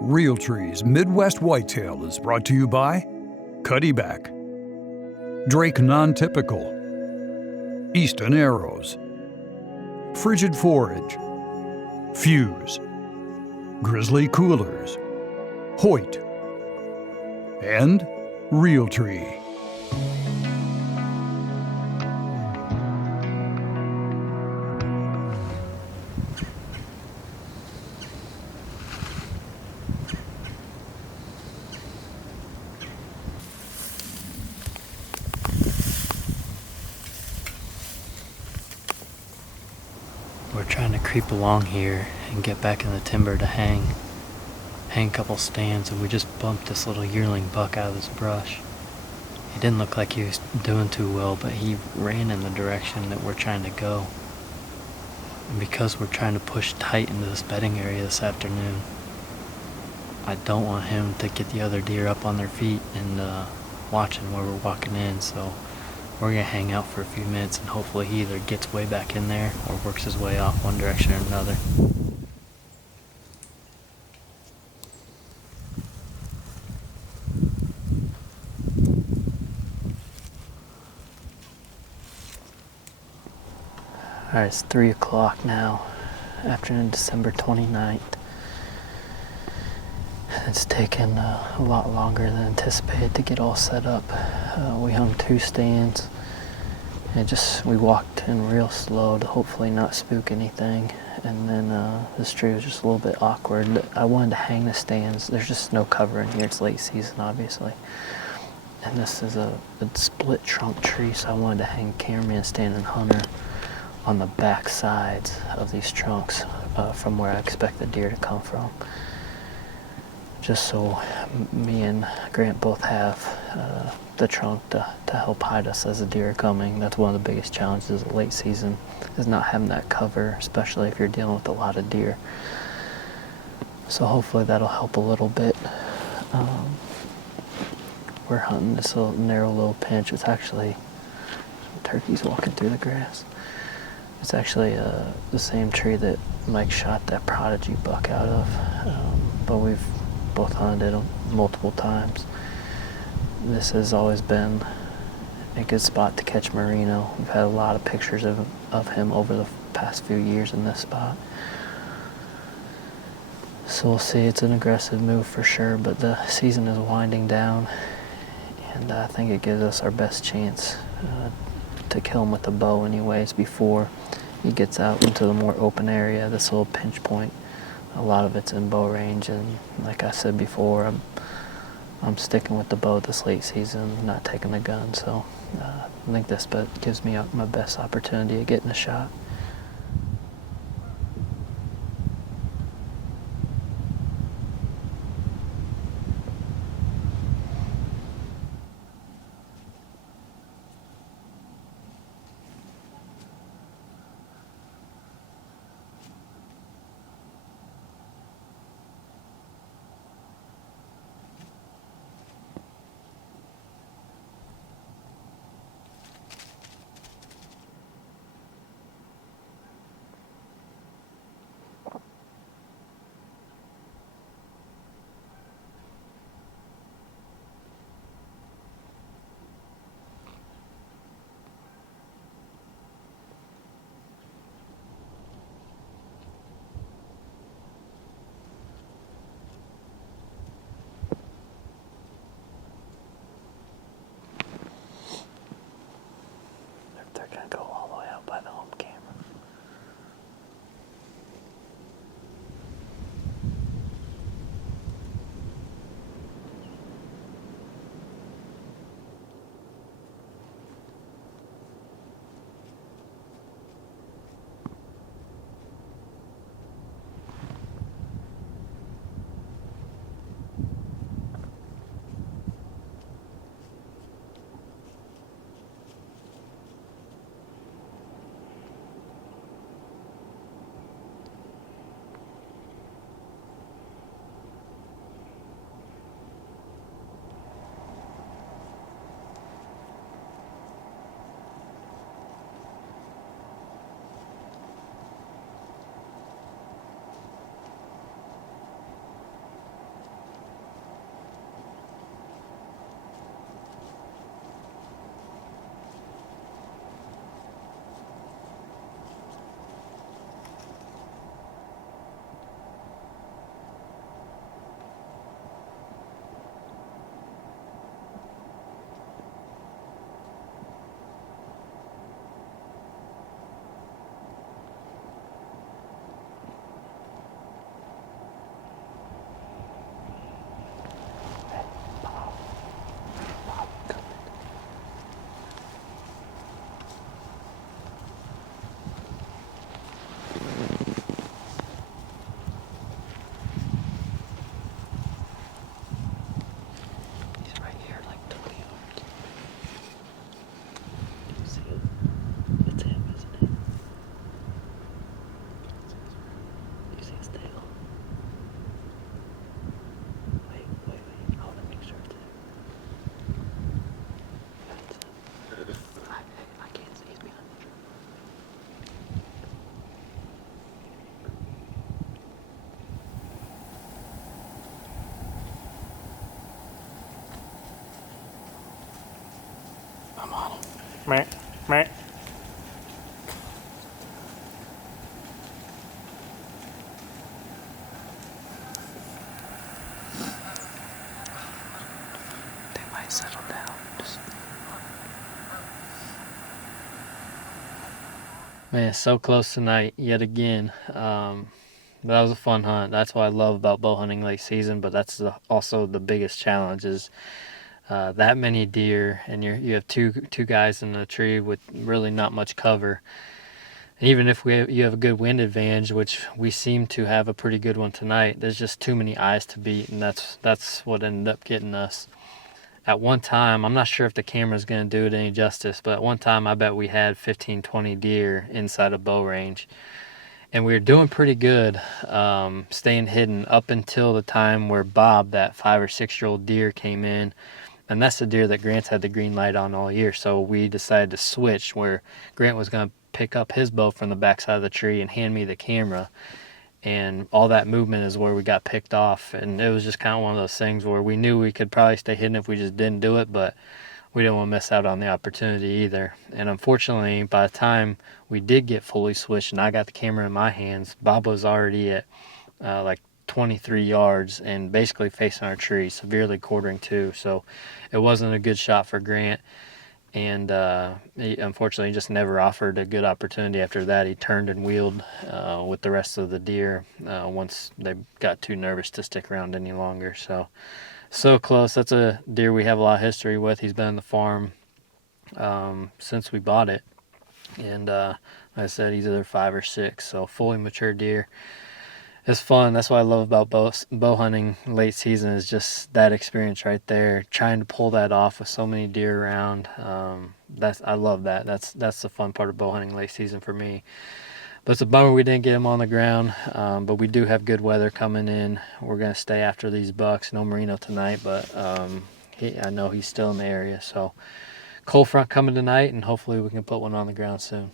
Realtree's Midwest Whitetail is brought to you by Cuddyback, Drake Non-Typical, Easton Arrows, Frigid Forage, Fuse, Grizzly Coolers, Hoyt, and Realtree. We're trying to creep along here and get back in the timber to hang a couple stands, and we just bumped this little yearling buck out of this brush. He didn't look like he was doing too well, but he ran in the direction that we're trying to go. And because we're trying to push tight into this bedding area this afternoon, I don't want him to get the other deer up on their feet and watching where we're walking in, so we're going to hang out for a few minutes and hopefully he either gets way back in there or works his way off one direction or another. Alright, it's 3 o'clock now, afternoon, December 29th. It's taken a lot longer than anticipated to get all set up. We hung 2 stands and we walked in real slow to hopefully not spook anything. And then this tree was just a little bit awkward. I wanted to hang the stands. There's just no cover in here. It's late season, obviously. And this is a split trunk tree, so I wanted to hang cameraman stand and hunter on the back sides of these trunks from where I expect the deer to come from. Just so me and Grant both have the trunk to help hide us as the deer are coming. That's one of the biggest challenges of late season, is not having that cover, especially if you're dealing with a lot of deer. So hopefully that'll help a little bit. We're hunting this narrow little pinch. It's actually some turkeys walking through the grass. It's actually the same tree that Mike shot that prodigy buck out of, but we've both hunted it multiple times. This has always been a good spot to catch Marino. We've had a lot of pictures of him over the past few years in this spot. So we'll see. It's an aggressive move for sure, but the season is winding down, and I think it gives us our best chance to kill him with a bow anyways before he gets out into the more open area. This little pinch point, a lot of it's in bow range, and like I said before, I'm sticking with the bow this late season, not taking the gun, so I think this gives me my best opportunity of getting a shot. They're gonna go all the way out by the home camera. Meh, meh. They might settle down. Man, so close tonight yet again. That was a fun hunt. That's what I love about bow hunting late season, but that's also the biggest challenge is that many deer, and you have two guys in a tree with really not much cover. Even if you have a good wind advantage, which we seem to have a pretty good one tonight, there's just too many eyes to beat, and that's what ended up getting us. At one time, I'm not sure if the camera's going to do it any justice, but at one time I bet we had 15, 20 deer inside of bow range. And we were doing pretty good, staying hidden up until the time where Bob, that 5 or 6 year old deer, came in. And that's the deer that Grant's had the green light on all year. So we decided to switch where Grant was going to pick up his bow from the backside of the tree and hand me the camera. And all that movement is where we got picked off. And it was just kind of one of those things where we knew we could probably stay hidden if we just didn't do it, but we didn't want to miss out on the opportunity either. And unfortunately, by the time we did get fully switched and I got the camera in my hands, Bob was already at like 23 yards and basically facing our tree, severely quartering to. So it wasn't a good shot for Grant. And he unfortunately just never offered a good opportunity after that. He turned and wheeled with the rest of the deer once they got too nervous to stick around any longer. So close. That's a deer we have a lot of history with. He's been in the farm since we bought it. And like I said, he's either 5 or 6, so fully mature deer. It's fun. That's what I love about bow hunting late season is just that experience right there. Trying to pull that off with so many deer around. I love that. That's the fun part of bow hunting late season for me. But it's a bummer we didn't get him on the ground. But we do have good weather coming in. We're gonna stay after these bucks. No Marino tonight, but I know he's still in the area. So cold front coming tonight, and hopefully we can put one on the ground soon.